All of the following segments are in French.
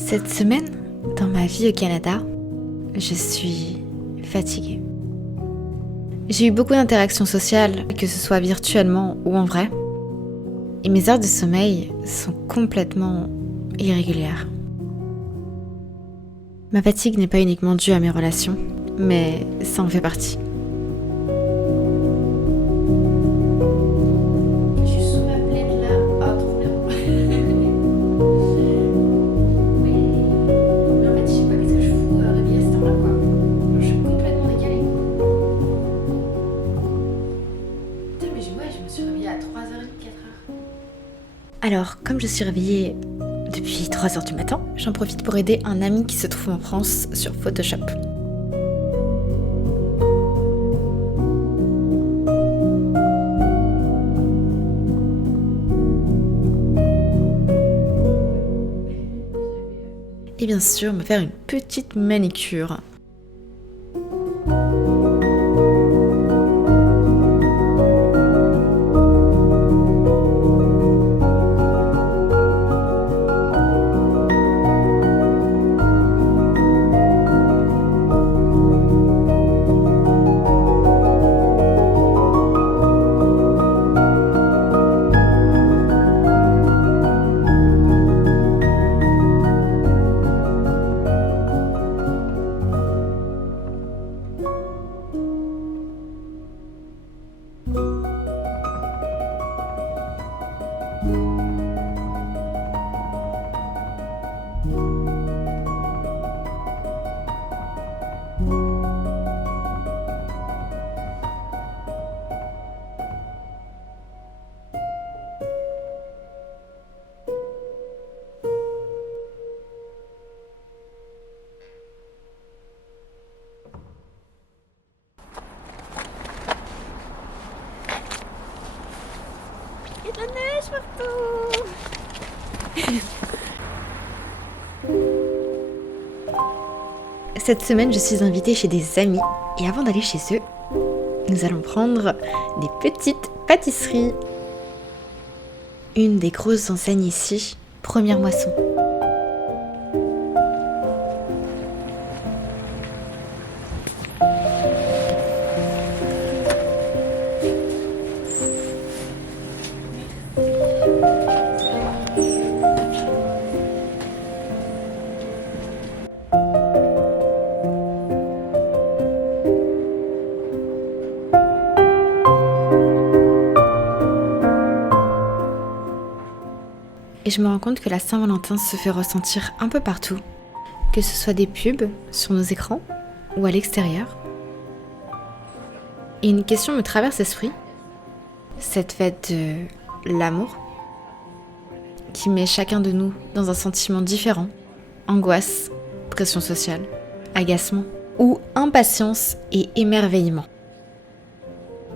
Cette semaine, dans ma vie au Canada, je suis fatiguée. J'ai eu beaucoup d'interactions sociales, que ce soit virtuellement ou en vrai, et mes heures de sommeil sont complètement irrégulières. Ma fatigue n'est pas uniquement due à mes relations, mais ça en fait partie. Je suis sous ma plaide là. Ah, trop bien. Oui. Mais en fait, je sais pas qu'est-ce que je fous réveillée à cette heure-là, quoi. Genre, je suis complètement décalée. Putain, mais je me suis réveillée à 3h30, 4h. Alors, comme je suis réveillée depuis 3h du matin, j'en profite pour aider un ami qui se trouve en France sur Photoshop. Et bien sûr, me faire une petite manicure. Il y a de la neige partout. Cette semaine, je suis invitée chez des amis et avant d'aller chez eux, nous allons prendre des petites pâtisseries. Une des grosses enseignes ici, Première Moisson. Et je me rends compte que la Saint-Valentin se fait ressentir un peu partout, que ce soit des pubs sur nos écrans ou à l'extérieur. Et une question me traverse l'esprit, cette fête de l'amour, qui met chacun de nous dans un sentiment différent, angoisse, pression sociale, agacement ou impatience et émerveillement.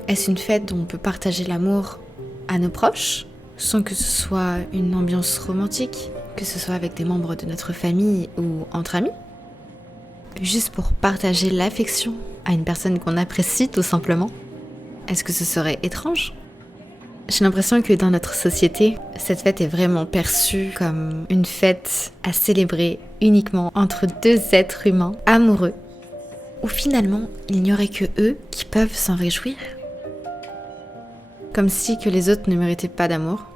Est-ce une fête dont on peut partager l'amour à nos proches, sans que ce soit une ambiance romantique, que ce soit avec des membres de notre famille ou entre amis? Juste pour partager l'affection à une personne qu'on apprécie tout simplement? Est-ce que ce serait étrange? J'ai l'impression que dans notre société, cette fête est vraiment perçue comme une fête à célébrer uniquement entre deux êtres humains amoureux, où finalement il n'y aurait que eux qui peuvent s'en réjouir. Comme si que les autres ne méritaient pas d'amour.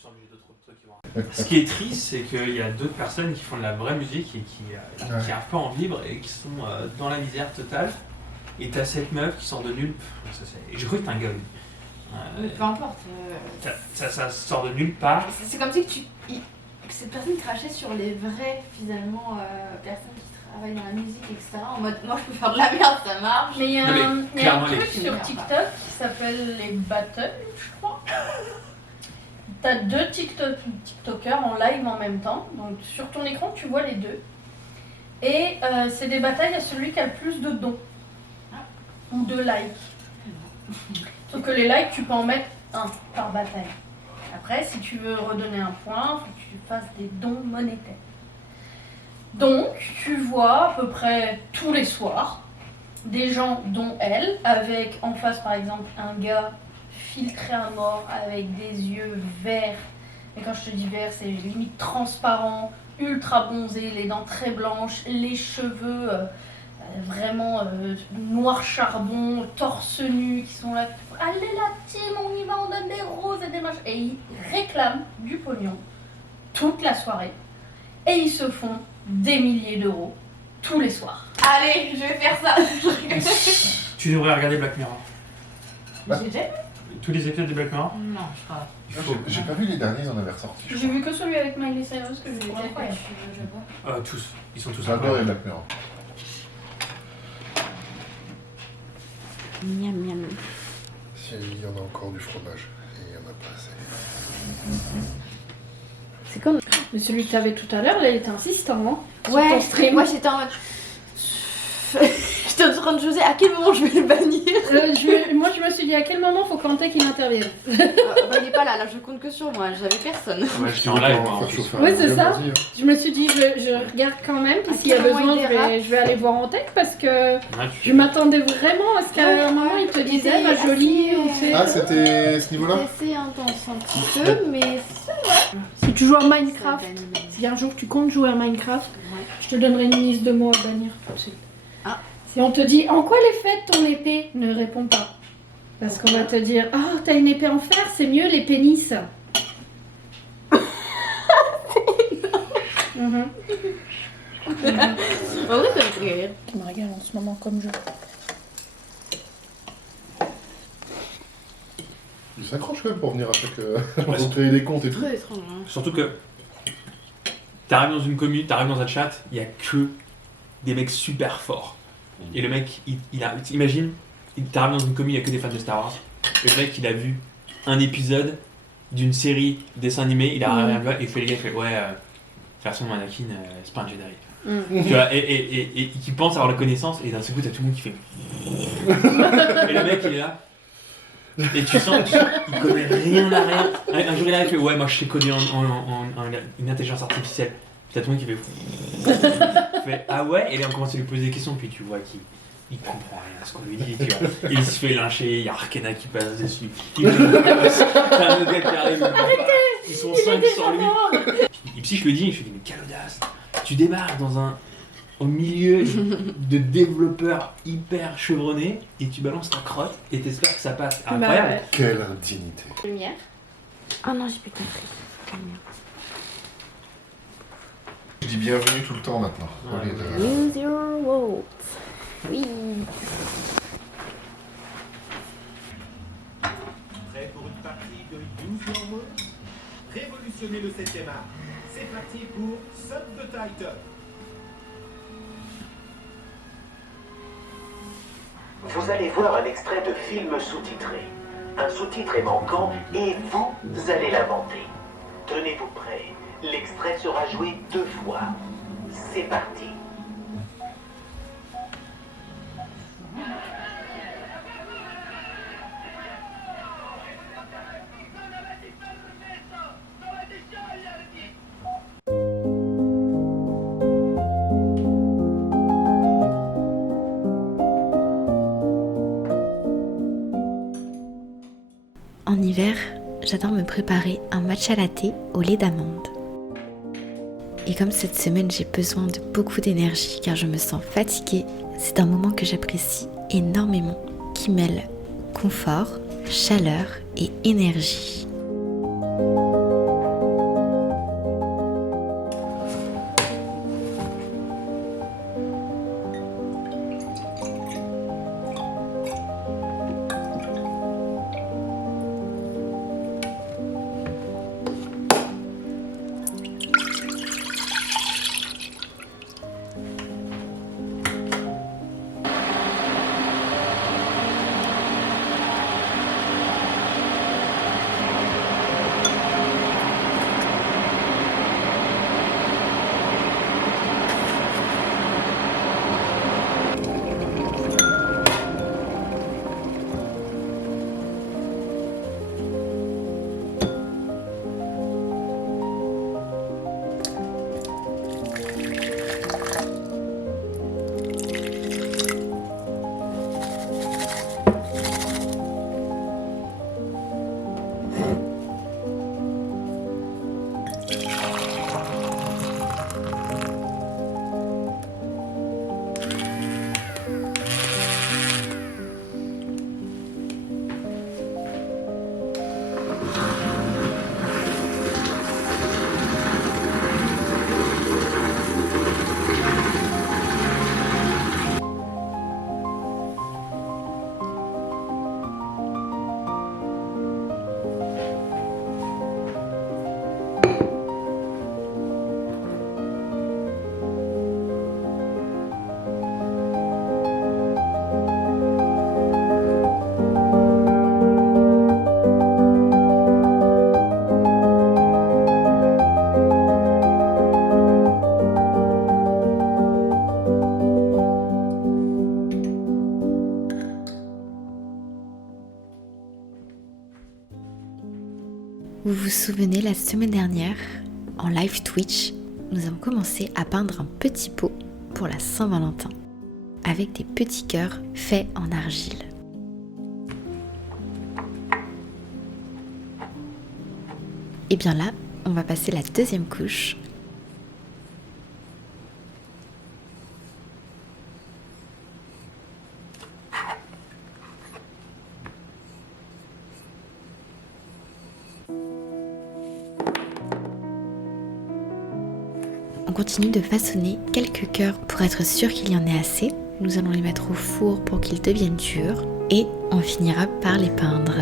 sens que j'ai d'autres trucs qui vont arriver. Ce qui est triste, c'est qu'il y a d'autres personnes qui font de la vraie musique et qui arrivent pas à en vivre et qui sont dans la misère totale. Et t'as cette meuf qui sort de nulle part. Je crois que t'es un gars. Mais peu importe. Ça sort de nulle part. C'est comme si que cette personne crachait sur les vraies, finalement, personnes qui travaillent dans la musique, etc. En mode, moi je peux faire de la merde, ça marche. Mais il y a un truc sur les... TikTok qui s'appelle les battles, je crois. T'as 2 TikTokers en live en même temps, donc sur ton écran tu vois les deux. Et c'est des batailles à celui qui a le plus de dons. Ou de likes. Sauf que les likes tu peux en mettre 1 par bataille. Après si tu veux redonner un point, il faut que tu fasses des dons monétaires. Donc tu vois à peu près tous les soirs des gens dont elle, avec en face par exemple un gars filtré à mort avec des yeux verts, et quand je te dis vert c'est limite transparent, ultra bronzé, les dents très blanches, les cheveux vraiment noir charbon, torse nu, qui sont là, allez la team, on y va, on donne des roses et des machins, et ils réclament du pognon toute la soirée, et ils se font des milliers d'euros tous les soirs. Allez, je vais faire ça. Tu devrais regarder Black Mirror. J'ai déjà vu. Tous les épisodes de Black Mirror? Non, je crois. J'ai pas vu les derniers, ils en avaient ressorti. J'ai vu que celui avec Miley Cyrus que j'ai déjà fait. Tous. Ils sont tous J'adore les Black Mirror. Miam miam. S'il y en a encore du fromage, et il y en a pas assez. C'est comme... Mais celui que t'avais tout à l'heure, là, il était insistant, hein, sur Ouais, ton stream. moi j'étais en mode... J'étais en train de choisir à quel moment je vais le bannir. Moi, je me suis dit à quel moment faut compter qu'il intervienne. Il est pas là, je compte que sur moi, j'avais personne. Ouais, j'étais en live, moi. Ouais, c'est ça. Je me suis dit, je regarde quand même, puis s'il y a besoin, je vais aller voir en tech parce que je m'attendais vraiment à ce qu'à un moment il te disait, ma jolie, on sait. Ah, c'était ce niveau-là? C'est assez intense un petit peu, mais Si tu joues à Minecraft, si un jour tu comptes jouer à Minecraft, je te donnerai une liste de mots à bannir tout de suite. Ah. Si on te dit en quoi les faites ton épée, ne réponds pas. Parce qu'on va te dire, ah, t'as une épée en fer, c'est mieux les pénis. Mhm. En vrai, ça me fait rire. Tu me régales en ce moment comme jeu. Il s'accroche quand même pour venir à chaque... pour créer des comptes et tout. Très étrange. Hein. Surtout que t'arrives dans une commune, t'arrives dans un chat, il y a que des mecs super forts. Et le mec, imagine, t'arrives dans une commune, il n'y a que des fans de Star Wars. Le mec, il a vu un épisode d'une série dessin animé, il a rien vu, et il fait les gars, il fait ouais, de toute façon, Anakin, c'est pas un Jedi. Tu vois, et qui pense avoir la connaissance, et d'un seul coup, t'as tout le monde qui fait. Et le mec, il est là. Et tu sens qu'il connaît rien à rien. Un jour, il est là, il fait ouais, moi je sais coder en une intelligence artificielle. Puis t'as tout le monde qui fait. Il fait ah ouais, et là on commence à lui poser des questions, puis tu vois qu'il comprend rien à ce qu'on lui dit, tu vois. Il se fait lyncher, il y a Arkena qui passe dessus. T'as un autre gars qui arrive. Arrêtez, ils sont 5 sur lui. Et puis je lui dis, mais quelle audace. Tu démarres au milieu de développeurs hyper chevronnés et tu balances ta crotte et t'espères que ça passe. Incroyable. Ouais. Quelle indignité. Lumière. Ah non, j'ai plus compris. Je dis bienvenue tout le temps maintenant. Ouais. Au lieu de... Use your vote. Oui. Prêt pour une partie de Use Your Vote? Révolutionnez le 7ème art. C'est parti pour Sub the Title. Vous allez voir un extrait de film sous-titré. Un sous-titre est manquant et vous allez l'inventer. Tenez-vous prêts. L'extrait sera joué 2 fois. C'est parti. En hiver, j'adore me préparer un matcha latte au lait d'amande. Et comme cette semaine j'ai besoin de beaucoup d'énergie car je me sens fatiguée, c'est un moment que j'apprécie énormément, qui mêle confort, chaleur et énergie. Vous vous souvenez, la semaine dernière, en live Twitch, nous avons commencé à peindre un petit pot pour la Saint-Valentin, avec des petits cœurs faits en argile. Et bien là, on va passer la deuxième couche. On continue de façonner quelques cœurs pour être sûr qu'il y en ait assez. Nous allons les mettre au four pour qu'ils deviennent durs et on finira par les peindre.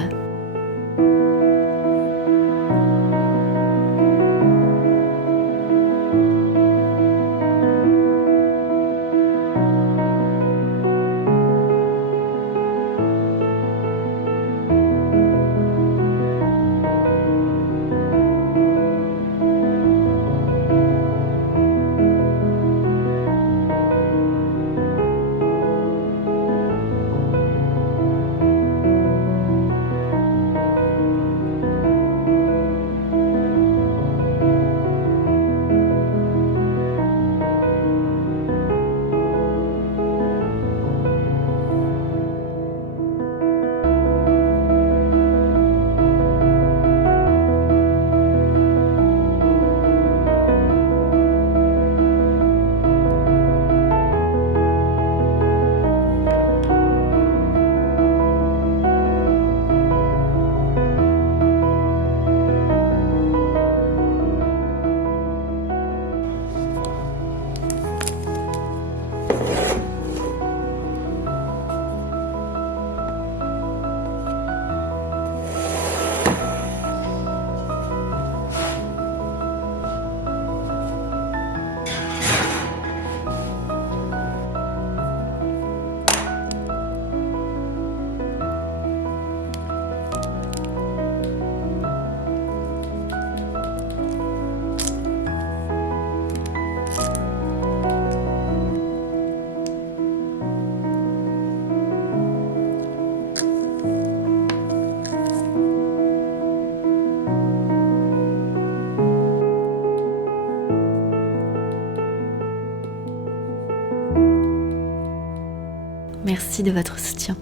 Merci de votre soutien.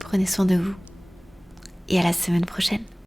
Prenez soin de vous et à la semaine prochaine.